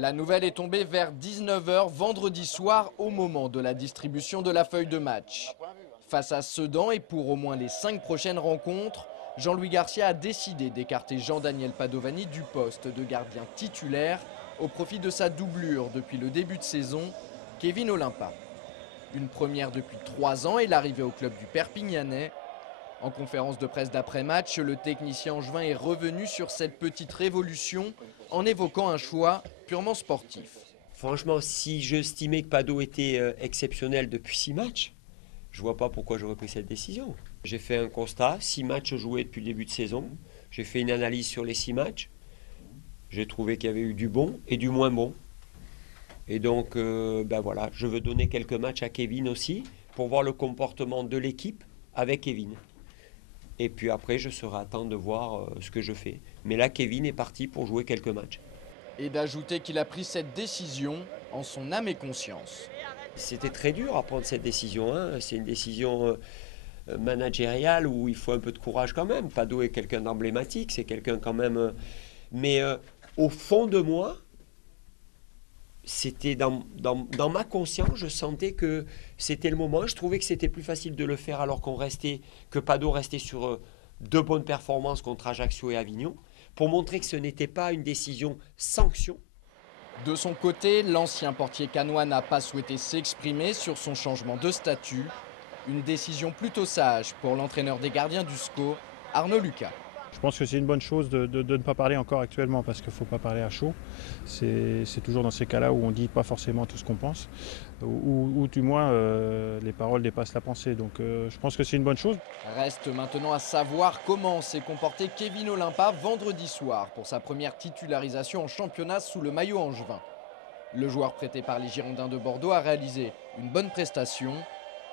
La nouvelle est tombée vers 19 h vendredi soir au moment de la distribution de la feuille de match. Face à Sedan et pour au moins les 5 prochaines rencontres, Jean-Louis Garcia a décidé d'écarter Jean-Daniel Padovani du poste de gardien titulaire au profit de sa doublure depuis le début de saison, Kevin Olimpa. Une première depuis 3 ans et l'arrivée au club du Perpignanais. En conférence de presse d'après-match, le technicien angevin est revenu sur cette petite révolution en évoquant un choix purement sportif. Franchement, si j'estimais que Pado était exceptionnel depuis 6 matchs, je ne vois pas pourquoi j'aurais pris cette décision. J'ai fait un constat, 6 matchs joués depuis le début de saison. J'ai fait une analyse sur les 6 matchs. J'ai trouvé qu'il y avait eu du bon et du moins bon. Et donc, voilà, je veux donner quelques matchs à Kevin aussi pour voir le comportement de l'équipe avec Kevin. Et puis après, je serai à temps de voir ce que je fais. Mais là, Kevin est parti pour jouer quelques matchs. Et d'ajouter qu'il a pris cette décision en son âme et conscience. C'était très dur à prendre cette décision, hein. C'est une décision managériale où il faut un peu de courage quand même. Pado est quelqu'un d'emblématique, c'est quelqu'un quand même... mais au fond de moi, c'était dans ma conscience, je sentais que c'était le moment. Je trouvais que c'était plus facile de le faire alors que Pado restait sur 2 bonnes performances contre Ajaccio et Avignon, pour montrer que ce n'était pas une décision sanction. De son côté, l'ancien portier cannois n'a pas souhaité s'exprimer sur son changement de statut. Une décision plutôt sage pour l'entraîneur des gardiens du SCO, Arnaud Lucas. Je pense que c'est une bonne chose de ne pas parler encore actuellement parce qu'il ne faut pas parler à chaud. C'est toujours dans ces cas-là où on ne dit pas forcément tout ce qu'on pense ou du moins les paroles dépassent la pensée. Donc je pense que c'est une bonne chose. Reste maintenant à savoir comment s'est comporté Kevin Olimpa vendredi soir pour sa première titularisation en championnat sous le maillot angevin. Le joueur prêté par les Girondins de Bordeaux a réalisé une bonne prestation.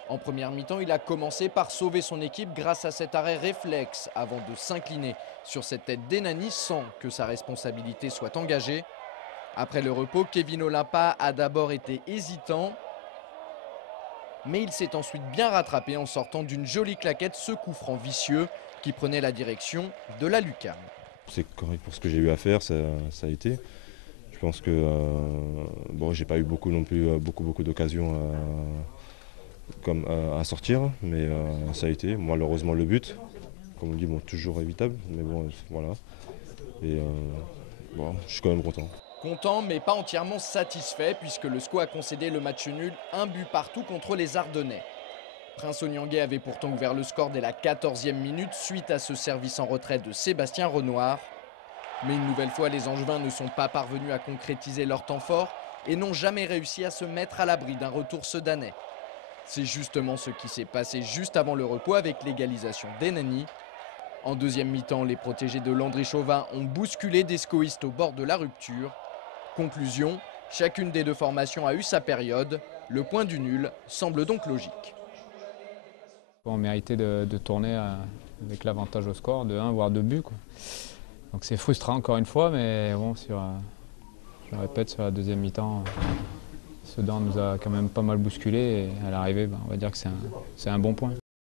En première mi-temps, il a commencé par sauver son équipe grâce à cet arrêt réflexe avant de s'incliner sur cette tête d'Enani sans que sa responsabilité soit engagée. Après le repos, Kevin Olimpa a d'abord été hésitant, mais il s'est ensuite bien rattrapé en sortant d'une jolie claquette ce coup franc vicieux qui prenait la direction de la lucarne. C'est correct pour ce que j'ai eu à faire, ça a été. Je pense que bon, j'ai pas eu beaucoup non plus beaucoup d'occasions à sortir, mais ça a été. Malheureusement le but, comme on dit, bon, toujours évitable, mais bon voilà. Et bon, je suis quand même content. Content mais pas entièrement satisfait puisque le SCO a concédé le match nul, un but partout contre les Ardennais. Prince Onyangé avait pourtant ouvert le score dès la 14e minute suite à ce service en retrait de Sébastien Renoir. Mais une nouvelle fois, les Angevins ne sont pas parvenus à concrétiser leur temps fort et n'ont jamais réussi à se mettre à l'abri d'un retour sedanais. C'est justement ce qui s'est passé juste avant le repos avec l'égalisation d'Enani. En deuxième mi-temps, les protégés de Landry Chauvin ont bousculé des scoïstes au bord de la rupture. Conclusion, chacune des 2 formations a eu sa période. Le point du nul semble donc logique. On méritait de tourner avec l'avantage au score de 1 voire 2 buts, quoi. Donc c'est frustrant encore une fois, mais bon, je le répète, sur la deuxième mi-temps, Sedan nous a quand même pas mal bousculé et à l'arrivée, on va dire que c'est un bon point.